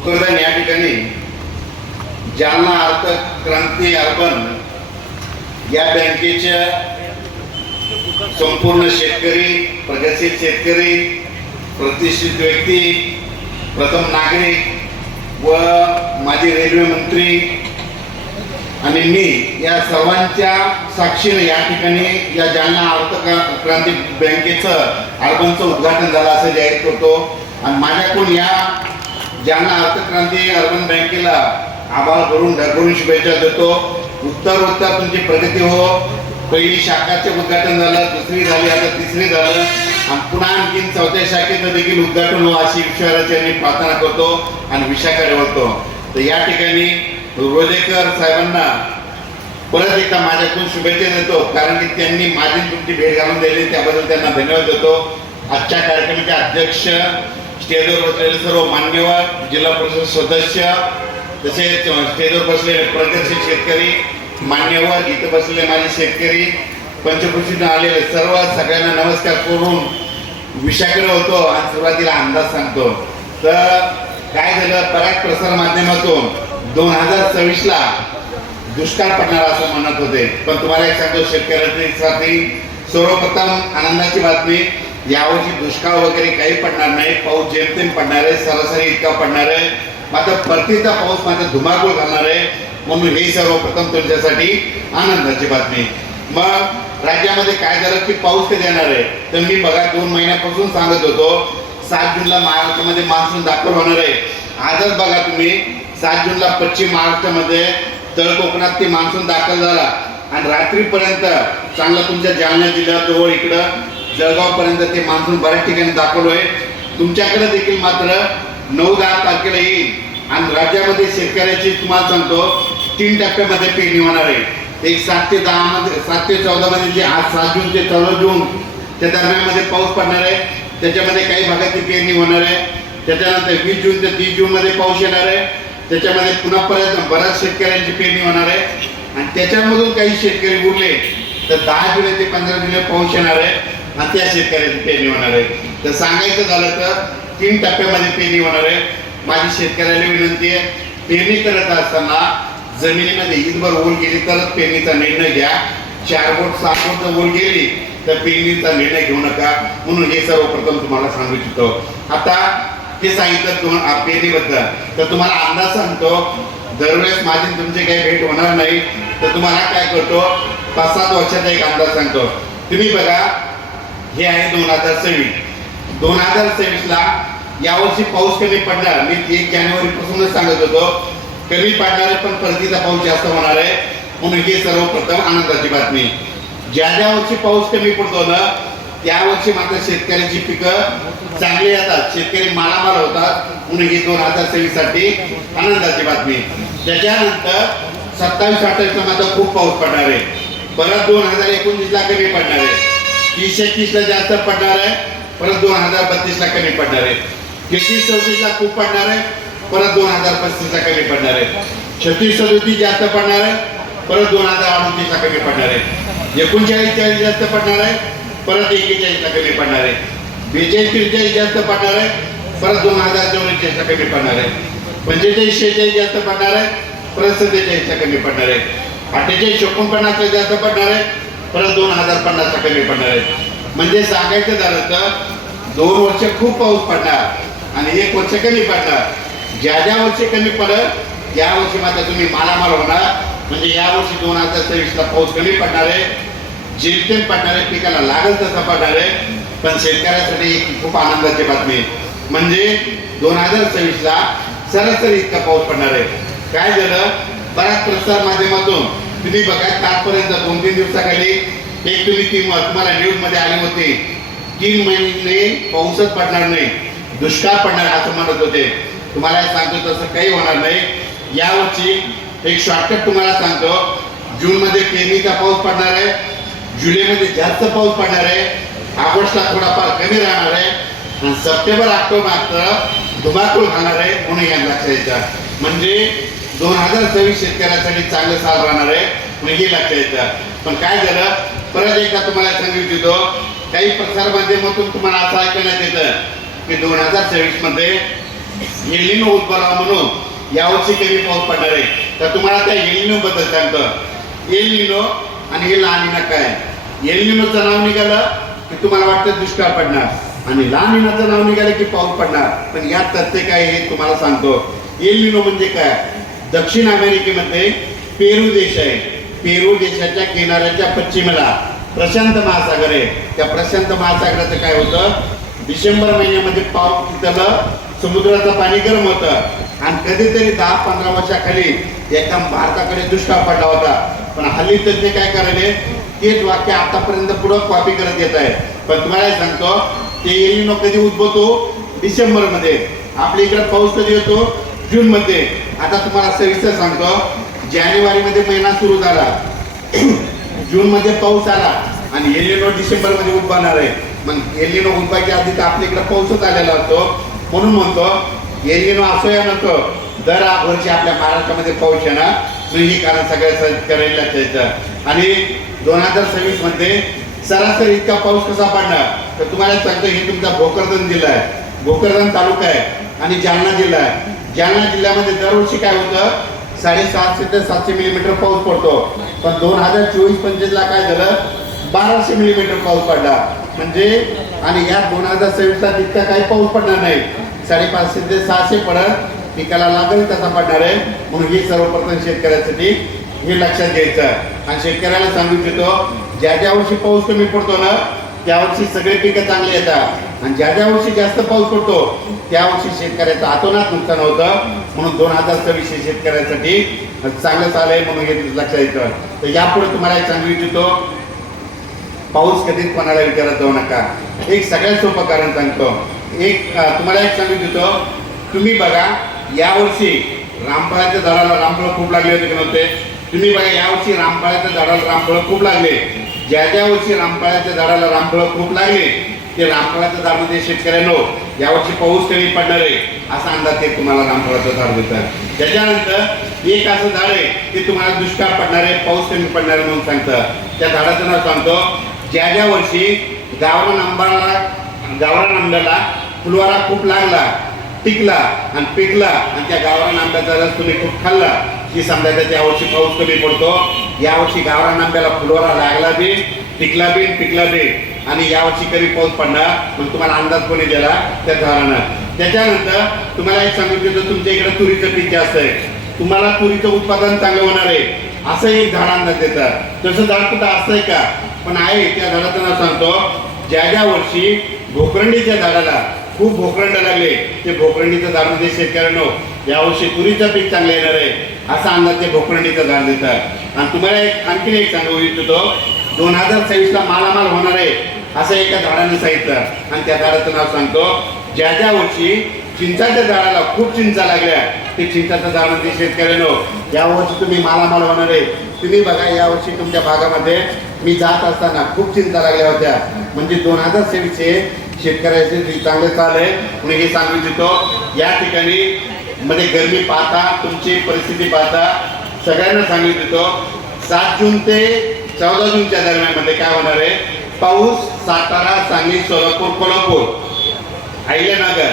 भोकरदन या ठिकाणी जालना अर्थ क्रांती अर्बन या बँकेच्या संपूर्ण शेतकरी, प्रगतशील शेतकरी, प्रतिष्ठित व्यक्ती, प्रथम नागरिक व माजी रेल्वे मंत्री आणि मी या सर्वांच्या साक्षीने या ठिकाणी या जालना अर्थ क्रांती बँकेचं अर्बनचं उद्घाटन झालं असं जाहीर करतो आणि माझ्याकडून या जालना अर्थ क्रांती अर्बन बँकेला आभार भरून ढगभरून शुभेच्छा देतो। उत्तर तुमची प्रगती हो। पहिली शाखाचे उद्घाटन झालं, दुसरी झाली, आता तिसरी झालं आणि पुन्हा आणखीन चौथ्या शाखेचं देखील उद्घाटन हो अशी ईश्वराची प्रार्थना करतो आणि विषयाकडे वळतो। तर या ठिकाणी रोजेकर साहेबांना परत एकदा माझ्याकडून शुभेच्छा देतो, कारण की त्यांनी माझी तुमची भेट घालून दिली, त्याबद्दल त्यांना धन्यवाद देतो। आजच्या कार्यक्रमाचे अध्यक्ष, स्टेजवर बसलेले सर्व मान्यवर, जिल्हा परिषद सदस्य, तसेच स्टेजवर बसलेले प्रगतशील शेतकरी मान्यवर, इथं बसलेले माझे शेतकरी, पंचकृषीतून आलेले सर्व सगळ्यांना नमस्कार करून विषयाकडे होतो आणि सुरुवातीला अंदाज सांगतो। तर काय झालं, पराग प्रसार माध्यमातून 2026 दुष्काळ पडणार असं म्हणत होते, पण तुम्हाला एक सांगतो शेतकऱ्यांसाठी सर्वप्रथम आनंदाची बातमी, यावर्षी दुष्काळ वगैरे काही पडणार नाही, पाऊस जेमतेम पडणार आहे, सरासरी इतका पडणार आहे, मात्र परतीचा पाऊस मात्र धुमाकूळ घालणार आहे, म्हणून हे सर्वप्रथम तुमच्यासाठी आनंदाची बातमी। मग राज्यामध्ये काय झालं की पाऊस कधी येणार आहे, तर मी बघा 2 महिन्यापासून सांगत होतो 7 जूनला महाराष्ट्रामध्ये मान्सून दाखल होणार आहे। आजच बघा तुम्ही 7 जूनला पश्चिम महाराष्ट्रामध्ये तळ कोकणात ते मान्सून दाखल झाला आणि रात्रीपर्यंत चांगला तुमच्या जालना जिल्ह्याजवळ इकडं जळगाव पर्यंत ते मान्सून बऱ्याच ठिकाणी दाखल होईल। तुमच्याकडे देखील मात्र 9-10 तारखेला येईल आणि राज्यामध्ये शेतकऱ्याची तुम्हाला सांगतो 3 टप्प्यामध्ये पेरणी होणार आहे। एक 7 ते 14 मध्ये जे आज 7 जून ते 14 जून त्या दरम्यानमध्ये पाऊस पडणार आहे, त्याच्यामध्ये काही भागाची पेरणी होणार आहे। त्याच्यानंतर 20 जून ते 30 जून मध्ये पाऊस येणार आहे, त्याच्यामध्ये पुन्हा परत बऱ्याच शेतकऱ्यांची पेरणी होणार आहे आणि त्याच्यामधून काही शेतकरी उरले तर 10 जुलै ते 15 जुलै पाऊस येणार आहे आणि त्या शेतकऱ्यांची पेरणी होणार आहे। तर सांगायचं झालं तर 3 टप्प्यामध्ये पेरणी होणार आहे। माझी शेतकऱ्याला विनंती आहे, पेरणी करत असताना जमिनीमध्ये ईदभर ओल गेली तरच पेरणीचा निर्णय घ्या, 4 बोट 6 बोट जर ओल गेली तर पेरणीचा निर्णय घेऊ नका, म्हणून हे सर्वप्रथम तुम्हाला सांगू इच्छितो। आता हे सांगितलं पेरणीबद्दल, तर तुम्हाला अंदाज सांगतो, दरवेळेस माझी तुमची काही भेट होणार नाही, तर तुम्हाला काय करतो 5-7 वर्षाचा एक अंदाज सांगतो। तुम्ही बघा, हे आहे 2026 यावर्षी पाऊस कमी पडणार, मी 1 जानेवारीपासूनच सांगत होतो कमी पडणार आहे, पण परतीचा पाऊस जास्त होणार आहे, म्हणून हे सर्वप्रथम आनंदाची बातमी। ज्या वर्षी पाऊस कमी पडतो ना त्या वर्षी मात्र शेतकऱ्यांची पिकं चांगली येतात, शेतकरी मालामाल होतात, म्हणून ही 2026 साठी आनंदाची बातमी। त्याच्यानंतर 27-28 मात्र खूप पाऊस पडणार आहे, परत 2029 कमी पडणार आहे, 30-31 जास्त पडणार आहे, परत 2032 कमी पडणार आहे, 33-34 खूप पडणार आहे, परत 2035 कमी पडणार आहे, 36-37 जास्त पडणार आहे, परत 2038 कमी पडणार आहे, 39-40 जास्त पडणार आहे, परत 41 कमी पडणार आहे, 42-43 जास्त पडणार आहे, परत 2044 कमी पडणार आहे, 45-46 जास्त पडणार आहे, परत 47 कमी पडणार आहे, 48-49 जास्त पडणार आहे, परत 2050 कमी पडणार आहे। म्हणजे सांगायचं झालं तर 2 वर्ष खूप पाऊस पडणार आणि 1 वर्ष कमी पडणार। ज्या वर्षी कमी पडत त्या वर्षी मात्र तुम्ही मालामाल होणार, म्हणजे या वर्षी 2023 पाऊस कमी पडणार आहे, जेमतेम पडणार आहे, पिकाला लागल तसा पडणार आहे, पण शेतकऱ्यासाठी एक खूप आनंदाची बातमी म्हणजे 2026 सरासरी इतका पाऊस पडणार आहे। काय झालं, बऱ्याच प्रसार माध्यमातून तुम्ही बघा कालपर्यंत 2-3 दिवसाखाली एक तुम्हाला न्यूज मध्ये आली होती 3 महिने पाऊसच पडणार नाही, दुष्काळ पडणार असं म्हणत होते। तुम्हाला सांगतो तसं काही होणार नाही। यावर्षी एक शॉर्टकट तुम्हाला सांगतो, जून मध्ये पेरणीचा पाऊस पडणार आहे, जुलैमध्ये जास्त पाऊस पडणार आहे, ऑगस्टला थोडाफार कमी राहणार आहे आणि सप्टेंबर-ऑक्टोबर मात्र धुमाकूळ घालणार आहे, म्हणून या लक्षात येतं। म्हणजे 2026 शेतकऱ्यासाठी चांगलं साल राहणार आहे, म्हणजे हे लक्षात येतं। पण काय झालं, परत एकदा तुम्हाला सांगू इच्छितो, काही प्रसार माध्यमातून तुम्हाला असं ऐकण्यात येतं की 2026 मध्ये एलिनो उद्भवला म्हणून यावर्षी कमी पाऊस पडणार आहे. तर तुम्हाला त्या एलिनो बद्दल सांगतो. एलिनो आणि एल निना काय. एलिनोचं नाव निघालं की तुम्हाला वाटतं दुष्काळ पडणार आणि ला निनाचं नाव निघालं की पाऊस पडणार. पण यात तथ्य काय हे तुम्हाला सांगतो. एलिनो म्हणजे काय. दक्षिण अमेरिकेमध्ये पेरू देश आहे. पेरू देशाच्या किनाऱ्याच्या पश्चिमेला प्रशांत महासागर आहे. त्या प्रशांत महासागराचं काय होतं, डिसेंबर महिन्यामध्ये पाऊस तिथलं समुद्राचं पाणी गरम होतं आणि कधीतरी 10-15 वर्षाखाली एका भारताकडे दुष्काळ पडला होता. पण हल्ली तर ते काय करायले तेच वाक्य आतापर्यंत पुढं कॉपी करत येत आहे. पण तुम्हाला सांगतो ते एलिनो कधी उद्भवतो, डिसेंबरमध्ये. आपल्या इकडे पाऊस कधी येतो, जूनमध्ये. आता तुम्हाला सविस्तर सांगतो. जानेवारीमध्ये महिना सुरू झाला, जूनमध्ये पाऊस आला आणि एलिनो डिसेंबरमध्ये उद्भवणार आहे. मग एलिनो उद्भवायच्या आधी तर आपल्या इकडे पाऊसच आलेला असतो. म्हणून म्हणतो एलिनो असो या नसतो, दर वर्षी आपल्या महाराष्ट्रामध्ये पाऊस येणार. ही कारण सगळ्या शेतकऱ्यांना लक्षात. आणि 2026 मध्ये सरासरी इतका पाऊस कसा पडणार तर तुम्हाला सांगतो. हे तुमचा भोकरदन जिल्हा आहे, भोकरदन तालुका आहे आणि जालना जिल्हा आहे. जालना जिल्ह्यामध्ये दरवर्षी काय होतं, 750 ते 700 मिलीमीटर पाऊस पडतो. पण 2024-25 ला काय झालं, 1200 मिलीमीटर पाऊस पडला. म्हणजे आणि या 2026 ला तितका काही पाऊस पडणार नाही. 550 ते 600 पडत पिकाला लागेल तसा पडणार आहे. म्हणून हे सर्वप्रथम शेतकऱ्यासाठी हे लक्षात घ्यायचं. आणि शेतकऱ्याला सांगू इच्छितो, ज्या ज्या वर्षी पाऊस कमी पडतो ना त्या वर्षी सगळे पिकं चांगले येतात आणि ज्या ज्या वर्षी जास्त पाऊस पडतो त्या वर्षी शेतकऱ्याचं अतोनात नुकसान होतं. म्हणून 2026 शेतकऱ्यासाठी चांगलं चालू आहे म्हणून हे लक्षात येतं. तर यापुढे तुम्हाला एक सांगू इच्छितो, पाऊस कधीच कोणाला विचारत जाऊ नका. एक सगळ्यात सोपं कारण सांगतो. तुम्हाला एक सांगू इच्छितो, तुम्ही बघा यावर्षी रामफळाच्या झाडाला रामफळ खूप लागले होते की नव्हते. तुम्ही बघा यावर्षी रामफळाच्या झाडाला रामफळ खूप लागले. ज्या ज्या वर्षी रामफळाच्या झाडाला रामफळ खूप लागले ते रामफळाच्या झाडामध्ये शेतकऱ्यांनो यावर्षी पाऊस कमी पडणार आहे असा अंदाज ते तुम्हाला रामफळाचं झाड देतात. त्याच्यानंतर एक असं झाड आहे ते तुम्हाला दुष्काळ पडणार आहे, पाऊस कमी पडणार आहे म्हणून सांगतं. त्या झाडाचं नाव सांगतो. ज्या ज्या वर्षी गावरान आंब्याला फुलवारा खूप लागला, टिकला आणि पिकला आणि त्या गावरान आंब्याचा रस तुम्ही खूप खाल्ला की समजायचं यावर्षी पाऊस कमी पडतो. यावर्षी गावरान आंब्याला फुलवारा लागला बी, टिकला बी, पिकला बी आणि यावर्षी कमी पाऊस पडणार. मग तुम्हाला अंदाज कोणी दिला, त्या झाडानं. त्याच्यानंतर तुम्हाला एक सांगू इच्छितो, तुमच्या इकडे तुरीचं पीक जास्त आहे, तुम्हाला तुरीचं उत्पादन चांगलं होणार आहे असं एक झाड अंदाज देतात. तसं झाड कुठं असतंय का, पण आहे. त्या झाडाचं नाव सांगतो. ज्या ज्या वर्षी भोकरंडीच्या झाडाला खूप भोकरंड लागले ते भोकरंडीचं झाड म्हणजे शेतकऱ्यांनो यावर्षी तुरीचं पीक चांगलं येणार आहे असा अंदाज ते भोकरंडीचं झाड देतात. आणि तुम्हाला आणखीन एक सांगू इच्छितो, 2026 ला मालामाल होणार आहे असं एका झाडाने सांगितलं. आणि त्या झाडाचं नाव सांगतो. ज्या ज्या वर्षी चिंचाच्या झाडाला खूप चिंचा लागल्या ते चिंचाचं झाड म्हणजे शेतकऱ्यांनो यावर्षी तुम्ही मालामाल होणार आहे. तुम्ही बघा यावर्षी तुमच्या भागामध्ये मी जात असताना खूप चिंता लागल्या होत्या. म्हणजे 2026 शेतकऱ्याचे चांगले चाल आहे म्हणून हे सांगू इच्छितो. या ठिकाणी मध्ये गरमी पाहता, तुमची परिस्थिती पाहता सगळ्यांना सांगू इच्छितो, 7 जून ते 14 जूनच्या दरम्यान काय होणार आहे, पाऊस सातारा, सांगली, सोलापूर, कोल्हापूर, अहिल्यानगर,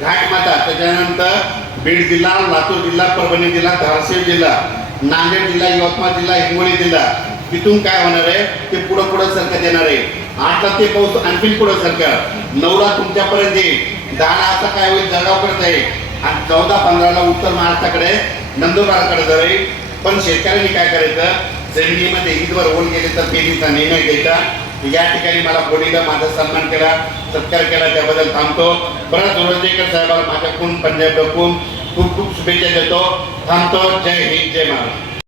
घाटमाता, त्याच्यानंतर बीड जिल्हा, लातूर जिल्हा, परभणी जिल्हा, धाराशिव जिल्हा, नांदेड जिल्हा, यवतमाळ जिल्हा, हिंगोली जिल्हा, तिथून काय होणार आहे ते पुढं सरकत येणार आहे. 8ला ते पाऊस आणखी पुढं सरकत, 9ला तुमच्यापर्यंत येईल, 10ला आता काय होईल जळगावकडे जाईल आणि 14-15ला उत्तर महाराष्ट्राकडे नंदुरबारकडे जाईल. पण शेतकऱ्यांनी काय करायचं, जमिनीमध्ये ईदवर ओल गेले तर पेरणीचा निर्णय घ्यायचा. या ठिकाणी मला बोलीला माझा सन्मान केला, सत्कार केला, त्याबद्दल थांबतो. परत जोरजेकर साहेबांना माझ्याकडून पंजाब खूप खूप शुभेच्छा देतो. थांबतो. जय हिंद, जय महाराष्ट्र.